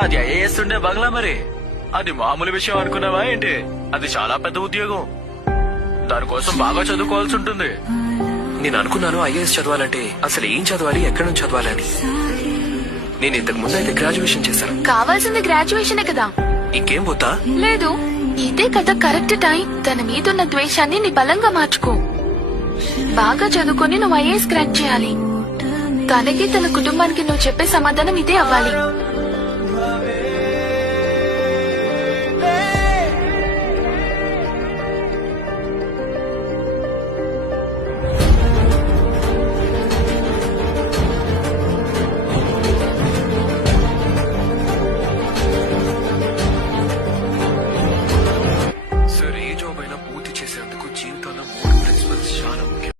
అది ఐఏఎస్ ఉండే బంగ్లా మరి. అది మామూలు విషయం అనుకున్నావా ఏంటి? అది చాలా పెద్ద ఉద్యోగం. దానికోసం బాగా చదువుకోవాల్సి ఉంటుంది. నేను అనుకున్నాను ఐఏఎస్ చదవాలంటే అసలు ఏం చదవాలి, ఎక్కడి నుంచి చదవాలి అని. నేను ఇంతకు ముందు అయితే గ్రాడ్యుయేషన్ చేశాను. కావాల్సింది గ్రాడ్యుయేషనే కదా. ఇంకేం పోతా? లేదు, ఇదే కదా కరెక్ట్ టైం. తన మీదున్న ద్వేషాన్ని నీ బలంగా మార్చుకో. బాగా చదువుకొని నువ్వు ఐఏఎస్ క్రాక్ చేయాలి. తనకి తన కుటుంబానికి నువ్వు చెప్పే సమాధానం ఇదే అవ్వాలి.